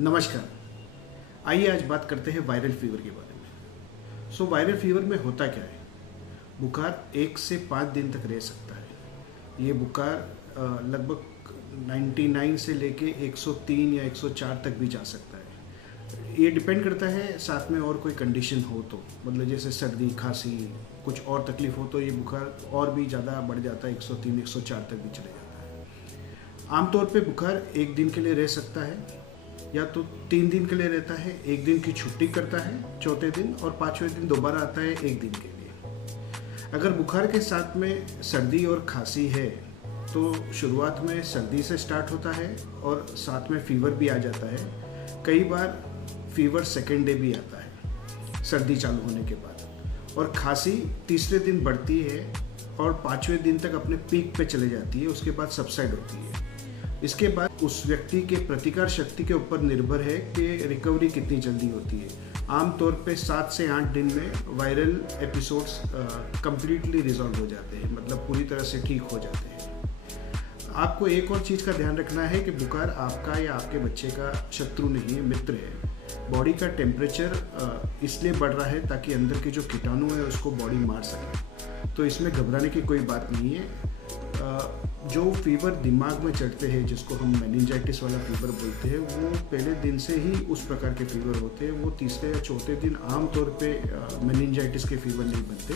नमस्कार। आइए आज बात करते हैं वायरल फीवर के बारे में। वायरल फीवर में होता क्या है? बुखार 1 से 5 दिन तक रह सकता है। ये बुखार लगभग 99 से लेके 103 या 104 तक भी जा सकता है। ये डिपेंड करता है साथ में और कोई कंडीशन हो तो, मतलब जैसे सर्दी, खांसी, कुछ और तकलीफ हो तो ये बुखार और भी ज़्यादा बढ़ जाता है, 103 104 तक भी चले जाता है। आमतौर पे बुखार 1 दिन के लिए रह सकता है या तो 3 दिन के लिए रहता है, 1 दिन की छुट्टी करता है चौथे दिन और 5वें दिन दोबारा आता है 1 दिन के लिए। अगर बुखार के साथ में सर्दी और खांसी है तो शुरुआत में सर्दी से स्टार्ट होता है और साथ में फीवर भी आ जाता है। कई बार फीवर सेकेंड डे भी आता है सर्दी चालू होने के बाद, और खांसी तीसरे दिन बढ़ती है और 5वें दिन तक अपने पीक पे चले जाती है, उसके बाद सबसाइड होती है। इसके बाद उस व्यक्ति के प्रतिकार शक्ति के ऊपर निर्भर है कि रिकवरी कितनी जल्दी होती है। आमतौर पे 7 से 8 दिन में वायरल एपिसोड्स कंप्लीटली रिजॉल्व हो जाते हैं, मतलब पूरी तरह से ठीक हो जाते हैं। आपको एक और चीज़ का ध्यान रखना है कि बुखार आपका या आपके बच्चे का शत्रु नहीं है, मित्र है। बॉडी का टेम्परेचर इसलिए बढ़ रहा है ताकि अंदर के जो कीटाणु है उसको बॉडी मार सके, तो इसमें घबराने की कोई बात नहीं है। जो फीवर दिमाग में चढ़ते हैं, जिसको हम मेनिंजाइटिस वाला फीवर बोलते हैं, वो पहले दिन से ही उस प्रकार के फीवर होते हैं। वो तीसरे या चौथे दिन आमतौर पे मेनिंजाइटिस के फीवर नहीं बनते।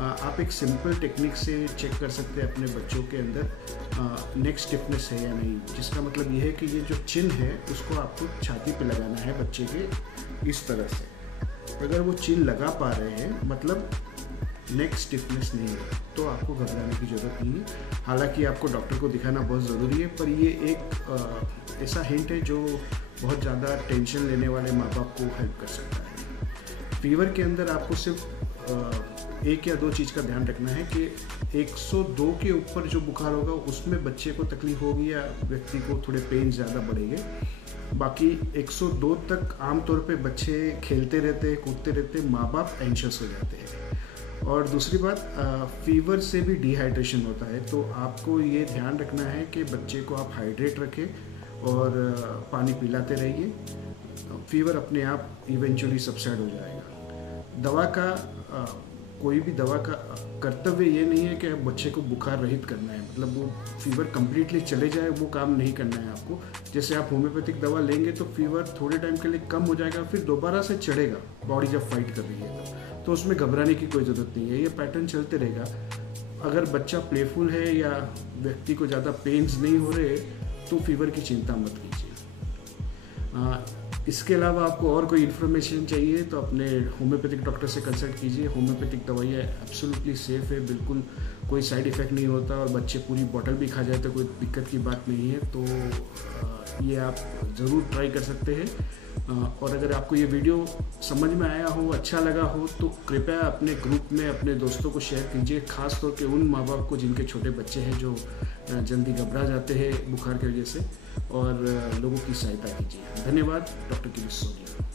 आप एक सिंपल टेक्निक से चेक कर सकते हैं अपने बच्चों के अंदर नेक स्टिफनेस है या नहीं, जिसका मतलब ये है कि ये जो चिन्ह है उसको आपको छाती पे लगाना है बच्चे के, इस तरह से। अगर वो चिन्ह लगा पा रहे हैं मतलब नेक स्टिफनेस नहीं है, तो आपको घबराने की ज़रूरत नहीं है। हालांकि आपको डॉक्टर को दिखाना बहुत ज़रूरी है, पर ये एक ऐसा हिंट है जो बहुत ज़्यादा टेंशन लेने वाले माँ बाप को हेल्प कर सकता है। फीवर के अंदर आपको सिर्फ 1 या 2 चीज़ का ध्यान रखना है कि 102 के ऊपर जो बुखार होगा उसमें बच्चे को तकलीफ होगी या व्यक्ति को थोड़े पेन ज़्यादा बढ़ेंगे। बाकी 102 तक आमतौर पे बच्चे खेलते रहते, कूदते रहते, माँ बाप एंशियस हो जाते हैं। और दूसरी बात, फीवर से भी डिहाइड्रेशन होता है, तो आपको ये ध्यान रखना है कि बच्चे को आप हाइड्रेट रखें और पानी पिलाते रहिए। फीवर अपने आप इवेंचुअली सबसाइड हो जाएगा। दवा का कोई भी दवा का कर्तव्य ये नहीं है कि बच्चे को बुखार रहित करना है, मतलब वो फीवर कंप्लीटली चले जाए, वो काम नहीं करना है आपको। जैसे आप होम्योपैथिक दवा लेंगे तो फीवर थोड़े टाइम के लिए कम हो जाएगा, फिर दोबारा से चढ़ेगा बॉडी जब फाइट कर रही है तो उसमें घबराने की कोई ज़रूरत नहीं है, ये पैटर्न चलते रहेगा। अगर बच्चा प्लेफुल है या व्यक्ति को ज़्यादा पेन्स नहीं हो रहे तो फीवर की चिंता मत कीजिए। इसके अलावा आपको और कोई इन्फॉर्मेशन चाहिए तो अपने होम्योपैथिक डॉक्टर से कंसल्ट कीजिए। होम्योपैथिक दवाइयाँ एब्सोल्युटली सेफ़ है, बिल्कुल कोई साइड इफ़ेक्ट नहीं होता, और बच्चे पूरी बॉटल भी खा जाए तो कोई दिक्कत की बात नहीं है। तो ये आप ज़रूर ट्राई कर सकते हैं। और अगर आपको ये वीडियो समझ में आया हो, अच्छा लगा हो, तो कृपया अपने ग्रुप में अपने दोस्तों को शेयर कीजिए, खास तौर पे उन माँ बाप को जिनके छोटे बच्चे हैं जो जल्दी घबरा जाते हैं बुखार की वजह से, और लोगों की सहायता कीजिए। धन्यवाद। डॉक्टर किरीट सोनिया।